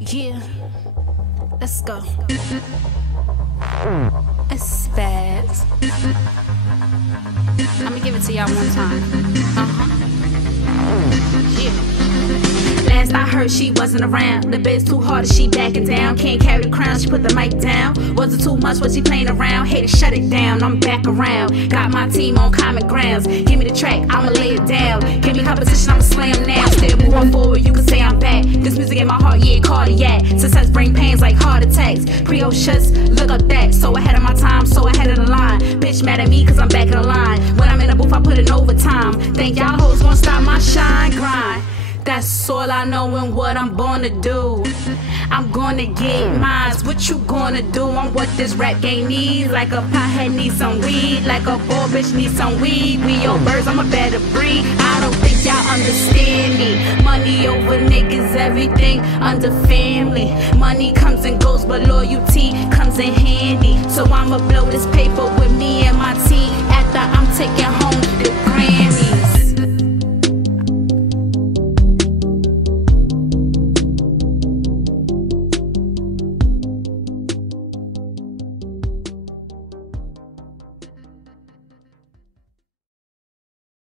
Yeah, let's go. It's bad. I'ma give it to y'all one time. Yeah. Last I heard she wasn't around. The bed's too hard, she backing down. Can't carry the crown, she put the mic down. Was it too much, was she playing around? Hey, to shut it down, I'm back around. Got my team on common grounds. Give me the track, I'ma lay it down. Give me competition, I'ma slam now. Still moving forward, you can say I'm back. This music in my heart, yeah, cardiac. Success bring pains like heart attacks. Pre-oceans, look up that. So ahead of my time, so ahead of the line. Bitch mad at me cause I'm back in the line. When I'm in the booth, I put in overtime. Think y'all hoes gon' stop my shine grind. That's all I know and what I'm gonna do. I'm gonna get mine. What you gonna do on what this rap game needs? Like a pothead needs some weed, like a poor bitch needs some weed. We your birds, I'm a better breed. I don't think y'all understand me. Money over niggas, everything under family. Money comes and goes, but loyalty comes in handy. So I'ma blow this paper with me and my team after I'm taking home